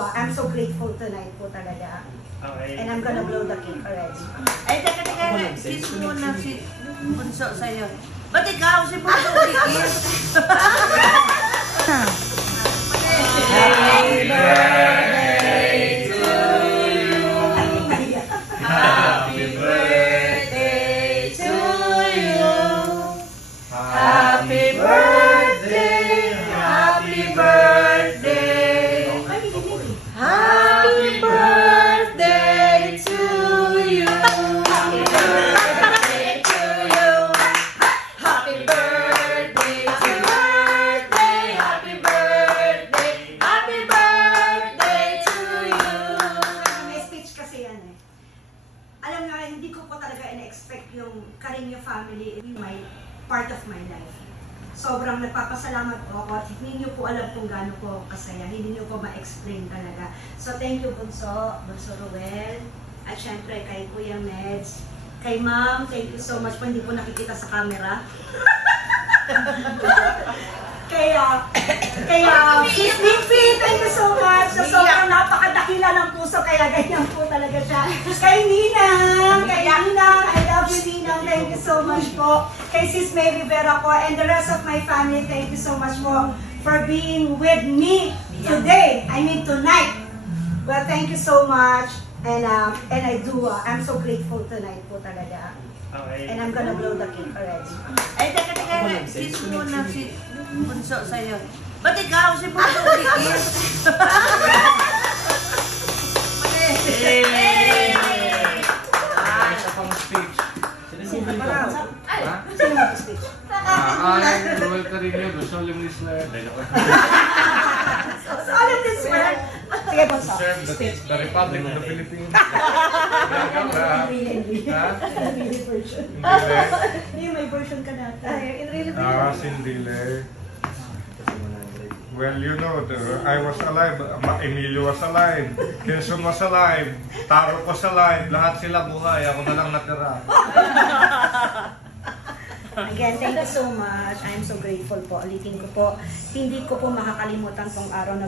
I'm so grateful tonight po talaga. Okay. And I'm gonna blow the cake already. Ay, teka, kiss muna si Bunso sa'yo. Ba't ikaw si Bunso kiss? Happy birthday to you. Happy birthday to you. Happy birthday. Happy birthday. Happy birthday to you. Happy birthday to you. Happy birthday to birthday. Happy birthday. Happy birthday to you. May speech kasi yan eh. Alam nga, hindi ko po talaga in-expect yung Carino family in my part of my life. Sobrang nagpapasalamat po ako at hindi niyo po alam kung gaano po kasaya. Hindi niyo po ma-explain talaga. So thank you Bunso Ruel, at syempre kay Kuya Meds, kay Ma'am, thank you so much po. Hindi po nakikita sa camera. Kaya Sis Nimpy, thank you so much. So sobrang napakadakila ng puso, kaya ganyan po talaga siya. Kay Ninang, I love you Ninang, thank you so much po. Kay Sis Mary Vera po, and the rest of my family, thank you so much po for being with me today, I mean tonight. Well, thank you so much, and I'm so grateful tonight po talaga. Okay. And I'm gonna blow the cake already. Ay, teka, kiss muna si Bunso sa'yo. Ba't ikaw si Bunso kiss? Isa pang speech. Sino Ha? mag-speech? I, Ruel Carino, do solemnly swear. So, all of this work. Sige, Bunso. Serve the Republic of the Philippines. Really version. Hindi, may version ka natin. In really Sindile. Well, you know, I was alive, Emilio was alive, Quezon was alive, Taro was alive, lahat sila buhay, ako na lang natira. Again, thank you so much. I'm so grateful po. Ulitin ko po, hindi ko po makakalimutan tong araw na